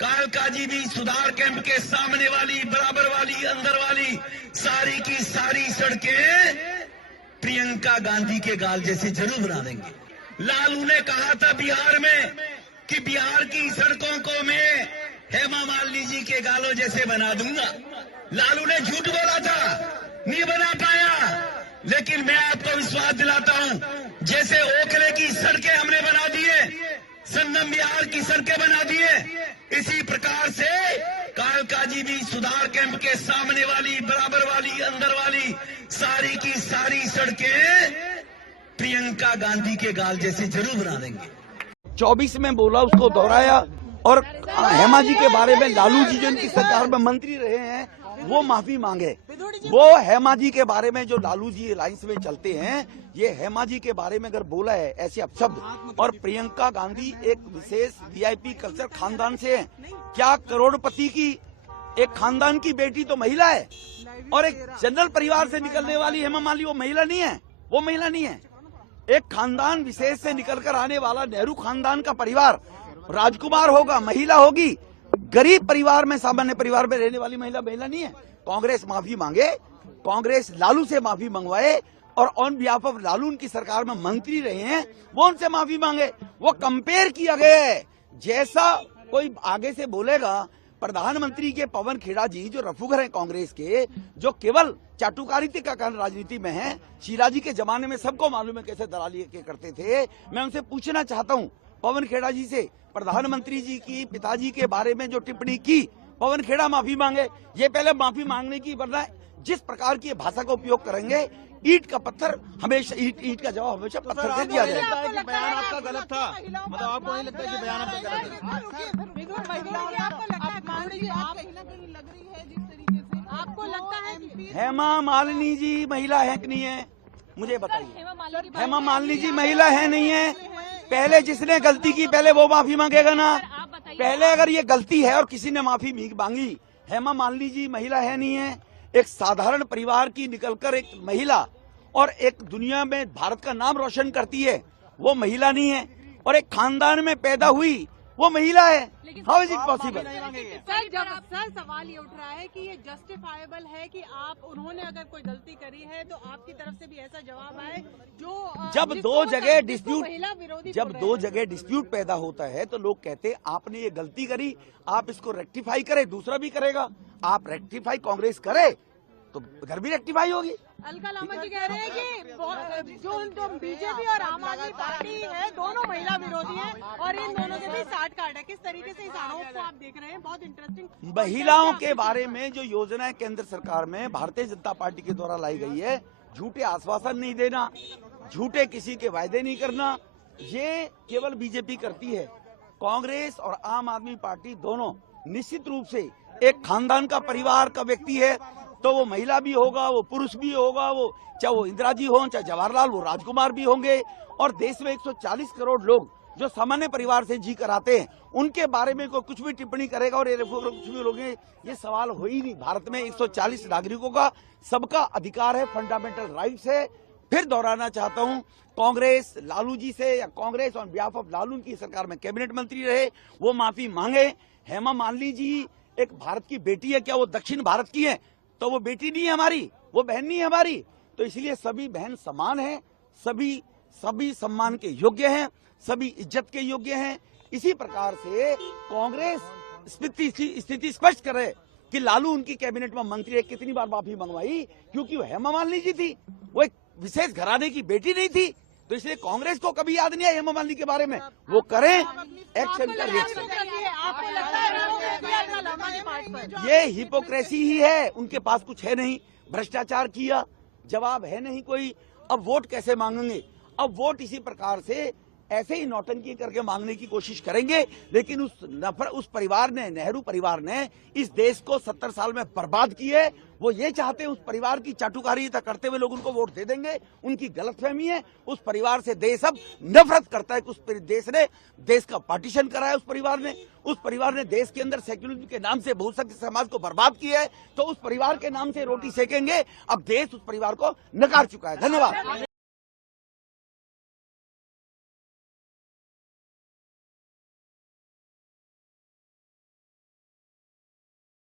कालकाजी भी सुधार कैंप के सामने वाली, बराबर वाली, अंदर वाली सारी की सारी सड़कें प्रियंका गांधी के गाल जैसे जरूर बना देंगे। लालू ने कहा था बिहार में कि बिहार की सड़कों को मैं हेमा मालिनी जी के गालों जैसे बना दूंगा। लालू ने झूठ बोला था, नहीं बना पाया, लेकिन मैं आपको विश्वास दिलाता हूं, जैसे ओखले की सड़कें हमने बना दिए, संगम बिहार की सड़कें बना दिए, इसी प्रकार से कालकाजी भी सुधार कैंप के सामने वाली, बराबर वाली, अंदर वाली सारी की सारी सड़कें प्रियंका गांधी के गाल जैसे जरूर बना देंगे। 24 में बोला, उसको दोहराया। और हेमा जी के बारे में लालू जी जो इनकी सरकार में मंत्री रहे हैं वो माफी मांगे। वो हेमा जी के बारे में जो लालू जी अलायंस में चलते हैं, ये हेमा जी के बारे में अगर बोला है ऐसे अपशब्द, और प्रियंका गांधी एक विशेष वीआईपी कल्चर खानदान से है। क्या करोड़पति की एक खानदान की बेटी तो महिला है, और एक जनरल परिवार से निकलने वाली हेमा मालिनी वो महिला नहीं है। वो महिला नहीं है। एक खानदान विशेष से निकलकर आने वाला नेहरू खानदान का परिवार राजकुमार होगा, महिला होगी। गरीब परिवार में, सामान्य परिवार में रहने वाली महिला नहीं है। कांग्रेस माफी मांगे, कांग्रेस लालू से माफी मंगवाए, और ऑन बिहाफ ऑफ लालू उनकी सरकार में मंत्री रहे हैं, वो उनसे माफी मांगे। वो कंपेयर किया गया है। जैसा कोई आगे से बोलेगा, प्रधानमंत्री के पवन खेड़ा जी जो रफूगर हैं कांग्रेस के, जो केवल चाटुकारिता का कारण राजनीति में है, शीला जी के जमाने में सबको मालूम है कैसे दलाली के करते थे। मैं उनसे पूछना चाहता हूं, पवन खेड़ा जी से, प्रधानमंत्री जी की पिताजी के बारे में जो टिप्पणी की, पवन खेड़ा माफी मांगे। ये पहले माफी मांगने की, वरना जिस प्रकार की भाषा का उपयोग करेंगे, ईंट का पत्थर हमेशा, ईंट का जवाब हमेशा पत्थर से दिया जाएगा। बयान आपका गलत था, मतलब आपको नहीं लगता कि बयान आपका गलत है? आपको लगता है हेमा मालिनी जी महिला है कि नहीं है, मुझे बताइए। हेमा मालिनी जी महिला है नहीं है? पहले जिसने गलती की पहले वो माफी मांगेगा ना। पहले अगर ये गलती है और किसी ने माफी मांगी, हेमा मालिनी जी महिला है नहीं है? एक साधारण परिवार की निकलकर एक महिला और एक दुनिया में भारत का नाम रोशन करती है, वो महिला नहीं है? और एक खानदान में पैदा हुई वो महिला है। How is it possible? Sir सवाल ये उठ रहा है कि ये जस्टिफाइबल है कि आप, उन्होंने अगर कोई गलती करी है तो आपकी तरफ से भी ऐसा जवाब आए जो जब दो जगह डिस्प्यूट पैदा होता है तो लोग कहते हैं आपने ये गलती करी, आप इसको रेक्टिफाई करे, दूसरा भी करेगा। आप रेक्टिफाई कांग्रेस करे तो घर भी रेक्टिफाई होगी। अलका लामा जी कह रहे हैं कि जो बीजेपी और आम आदमी पार्टी है दोनों महिला विरोधी हैं और इन दोनों के बीच साठ काट है। किस तरीके से इस आरोप को आप देख रहे हैं? बहुत इंटरेस्टिंग। महिलाओं के बारे में जो योजनाएं केंद्र सरकार में भारतीय जनता पार्टी के द्वारा लाई गई है, झूठे आश्वासन नहीं देना, झूठे किसी के वायदे नहीं करना, ये केवल बीजेपी करती है। कांग्रेस और आम आदमी पार्टी दोनों निश्चित रूप से एक खानदान का परिवार का व्यक्ति है, तो वो महिला भी होगा, वो पुरुष भी होगा, वो चाहे वो इंदिरा जी हो, चाहे जवाहरलाल, वो राजकुमार भी होंगे। और देश में 140 करोड़ लोग जो सामान्य परिवार से जी कर आते हैं, उनके बारे में कोई कुछ भी टिप्पणी करेगा और ये कुछ भी लोग, ये सवाल हो ही नहीं। भारत में 140 नागरिकों का सबका अधिकार है, फंडामेंटल राइट्स है। फिर दोहराना चाहता हूं, कांग्रेस लालू जी से, या Congress on behalf of Lalu की सरकार में कैबिनेट मंत्री रहे, वो माफी मांगे। हेमा मालिनी जी एक भारत की बेटी है, क्या वो दक्षिण भारत की है? तो वो बेटी नहीं है हमारी, वो बहन नहीं है हमारी। तो इसलिए सभी बहन समान हैं, सभी सम्मान के योग्य हैं, सभी इज्जत के योग्य हैं। इसी प्रकार से कांग्रेस स्थिति स्पष्ट करे कि लालू उनकी कैबिनेट में मंत्री है। कितनी बार माफी मंगवाई? क्योंकि वो हेमा मालिनी जी थी, वो एक विशेष घराने की बेटी नहीं थी। तो इसलिए कांग्रेस को कभी याद नहीं आया हेमा मालिनी के बारे में। वो करें एक्शन का रिएक्शन। ये हिपोक्रेसी ही है, उनके पास कुछ है नहीं, भ्रष्टाचार किया, जवाब है नहीं कोई। अब वोट कैसे मांगेंगे? अब वोट इसी प्रकार से ऐसे ही नौटंकी करके मांगने की कोशिश करेंगे। लेकिन उस परिवार ने, नेहरू परिवार ने इस देश को 70 साल में बर्बाद की है। वो ये चाहते हैं उस परिवार की चाटुकारिता करते हुए लोग उनको वोट दे देंगे। उनकी गलतफहमी है। उस परिवार से देश अब नफरत करता है। उस देश ने देश का पार्टीशन करा है। उस परिवार ने देश के अंदर सेक्युलरिज्म के नाम से बहुसंख्यक समाज को बर्बाद किया है। तो उस परिवार के नाम से रोटी सेकेंगे। अब देश उस परिवार को नकार चुका है। धन्यवाद।